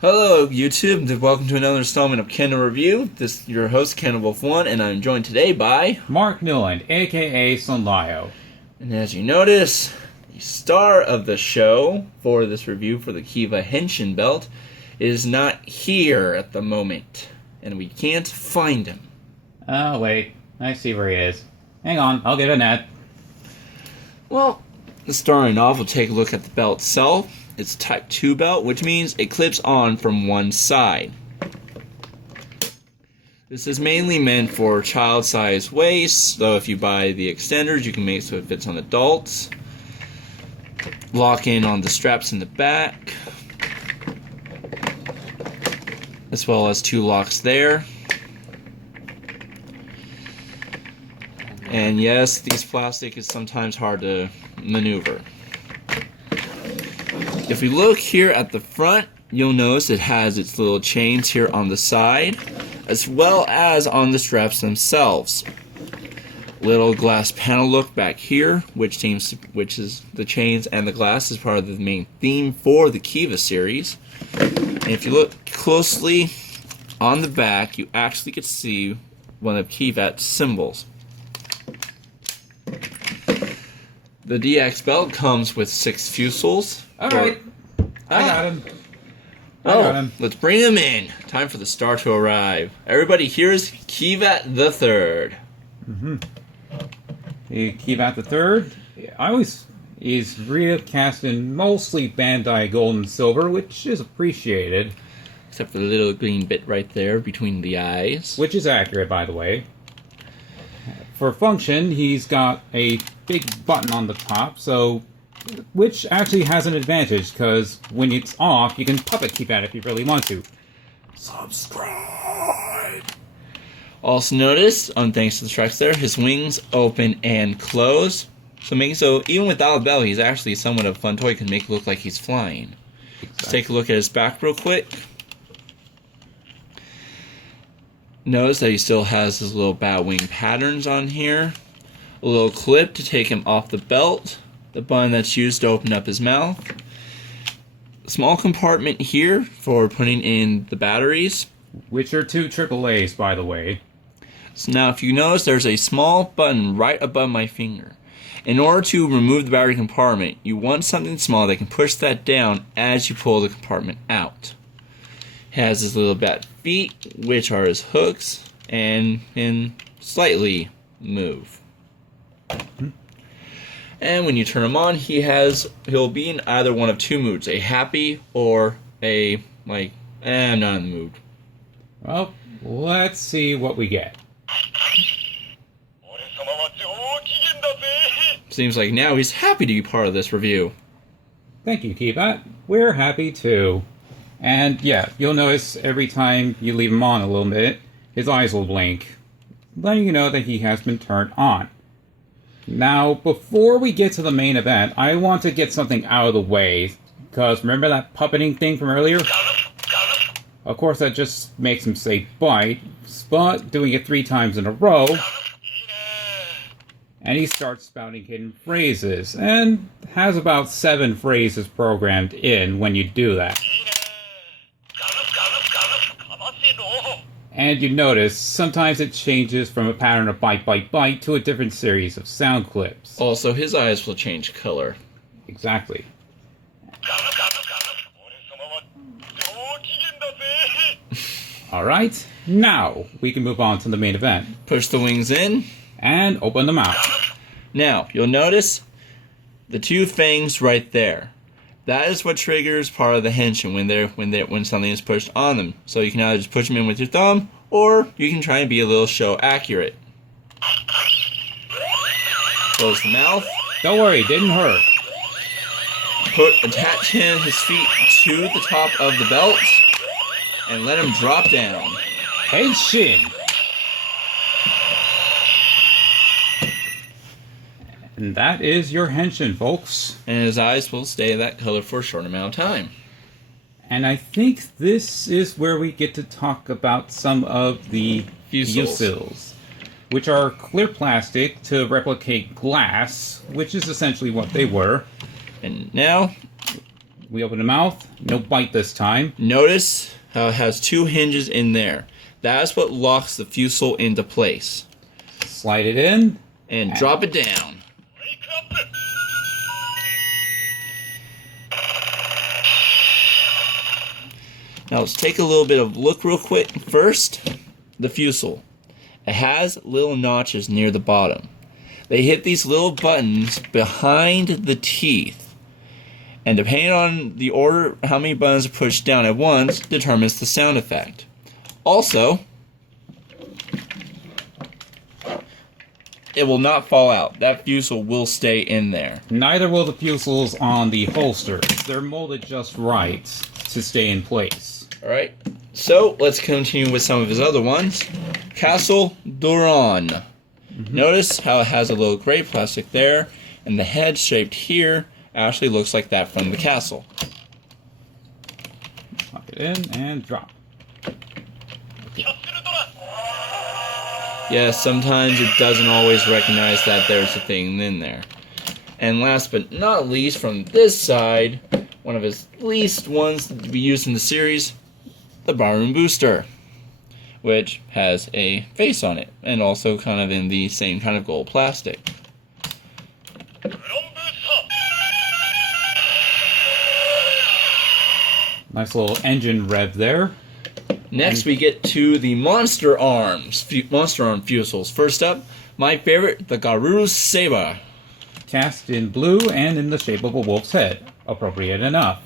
Hello YouTube, and welcome to another installment of Kendall Review. This is your host, Kendall Wolf 1, and I'm joined today by... Mark Newland, aka Sunlio. And as you notice, the star of the show for this review for the Kiva Henshin belt is not here at the moment, and we can't find him. Oh, wait. I see where he is. Hang on, I'll get a net. Well, the starting off, we'll take a look at the belt itself. It's a Type 2 belt, which means it clips on from one side. This is mainly meant for child-sized waists, though if you buy the extenders, you can make it so it fits on adults. Lock in on the straps in the back, as well as two locks there. And yes, this plastic is sometimes hard to maneuver. If we look here at the front, you'll notice it has its little chains here on the side, as well as on the straps themselves. Little glass panel look back here, which is the chains and the glass is part of the main theme for the Kiva series. And if you look closely on the back, you actually get to see one of Kiva's symbols. The DX belt comes with 6 fusils. Alright. I got him. I got him. Let's bring him in. Time for the star to arrive. Everybody, here's Kiva the Third. The Kiva the Third. He's recast in mostly Bandai Gold and Silver, which is appreciated. Except for the little green bit right there between the eyes. Which is accurate, by the way. For function, he's got a big button on the top, which actually has an advantage, because when it's off, you can puppet keep at it if you really want to. Subscribe! Also notice, thanks to the tracks there, his wings open and close. So even without a belt, he's actually somewhat of a fun toy, can make it look like he's flying. Exactly. Let's take a look at his back real quick. Notice that he still has his little bat wing patterns on here. A little clip to take him off the belt. The button that's used to open up his mouth. A small compartment here for putting in the batteries. Which are 2 AAAs, by the way. So now if you notice, there's a small button right above my finger. In order to remove the battery compartment, you want something small that can push that down as you pull the compartment out. It has his little bat feet, which are his hooks, and can slightly move. And when you turn him on, he'll be in either one of 2 moods, a happy or a, I'm not in the mood. Well, let's see what we get. Seems like now he's happy to be part of this review. Thank you, Kiva. We're happy too. And yeah, you'll notice every time you leave him on a little bit, his eyes will blink, letting you know that he has been turned on. Now, before we get to the main event, I want to get something out of the way, because remember that puppeting thing from earlier? Of course, that just makes him say bite, but doing it 3 times in a row, and he starts spouting hidden phrases, and has about 7 phrases programmed in when you do that. And you notice, sometimes it changes from a pattern of bite, bite, bite to a different series of sound clips. Also, his eyes will change color. Exactly. Alright, now we can move on to the main event. Push the wings in. And open them out. Now, you'll notice the 2 fangs right there. That is what triggers part of the henshin when something is pushed on them. So you can either just push them in with your thumb, or you can try and be a little show accurate. Close the mouth. Don't worry, didn't hurt. Attach his feet to the top of the belt, and let him drop down. Henshin! And that is your henshin, folks. And his eyes will stay that color for a short amount of time. And I think this is where we get to talk about some of the fusils, which are clear plastic to replicate glass, which is essentially what they were. And now, We open the mouth. No bite this time. Notice how it has 2 hinges in there. That's what locks the fuselage into place. Slide it in. And drop it down. Now let's take a little bit of look real quick. First, the fuselage. It has little notches near the bottom. They hit these little buttons behind the teeth. And depending on the order how many buttons are pushed down at once determines the sound effect. Also, it will not fall out. That fuselage will stay in there. Neither will the fusels on the holsters. They're molded just right to stay in place. Alright, so let's continue with some of his other ones. Castle Duran. Notice how it has a little gray plastic there, and the head shaped here actually looks like that from the castle. Pop it in and drop. Yes, sometimes it doesn't always recognize that there's a thing in there. And last but not least, from this side, one of his least ones to be used in the series, the Barroom Booster, which has a face on it, and also kind of in the same kind of gold plastic. Nice little engine rev there. Next, we get to the Monster Arm fusels. First up, my favorite, the Garuru Saber. Cast in blue and in the shape of a wolf's head. Appropriate enough.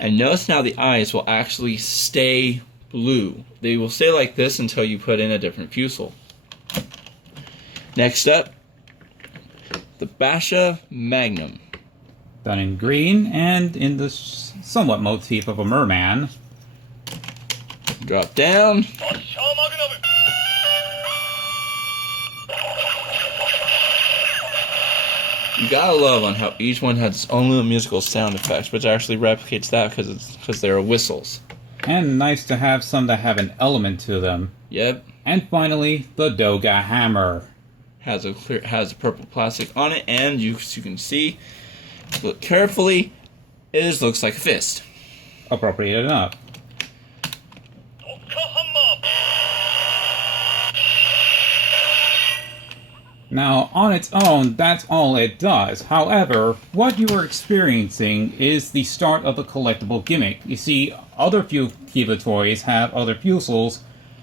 And notice now the eyes will actually stay blue. They will stay like this until you put in a different fuselage. Next up, the Basha Magnum. Done in green and in the somewhat motif of a merman. Drop down. You gotta love on how each one has its own little musical sound effects, which actually replicates that because there are whistles. And nice to have some that have an element to them. Yep. And finally, the Doga Hammer. Has a purple plastic on it, and you can see, look carefully, it looks like a fist. Appropriate enough. Now, on its own, that's all it does. However, what you are experiencing is the start of a collectible gimmick. You see, other few Kiva toys have other fusels,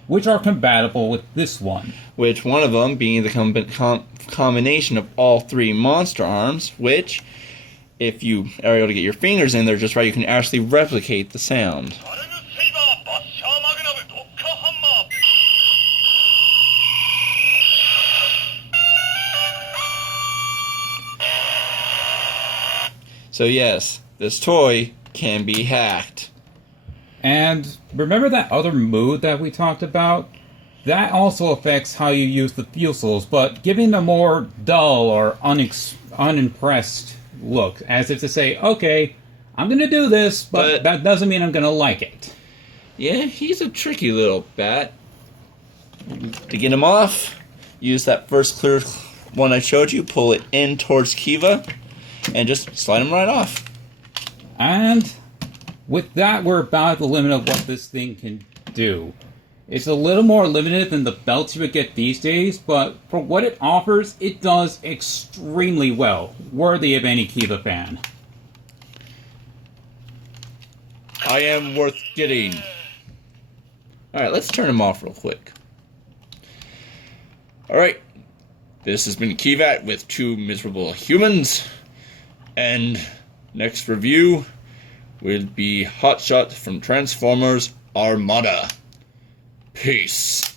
which are compatible with this one. Which one of them being the combination of all 3 monster arms, which, if you are able to get your fingers in there just right, you can actually replicate the sound. So yes, this toy can be hacked. And remember that other mood that we talked about? That also affects how you use the fusels, but giving a more dull or unimpressed look, as if to say, okay, I'm going to do this, but that doesn't mean I'm going to like it. Yeah, he's a tricky little bat. To get him off, use that first clear one I showed you, pull it in towards Kiva, and just slide him right off. And with that, we're about at the limit of what this thing can do. It's a little more limited than the belts you would get these days, but for what it offers, it does extremely well. Worthy of any Kiva fan. I am worth getting. Alright, let's turn him off real quick. Alright, this has been Kiva with 2 miserable humans. And next review will be Hotshot from Transformers Armada. Peace.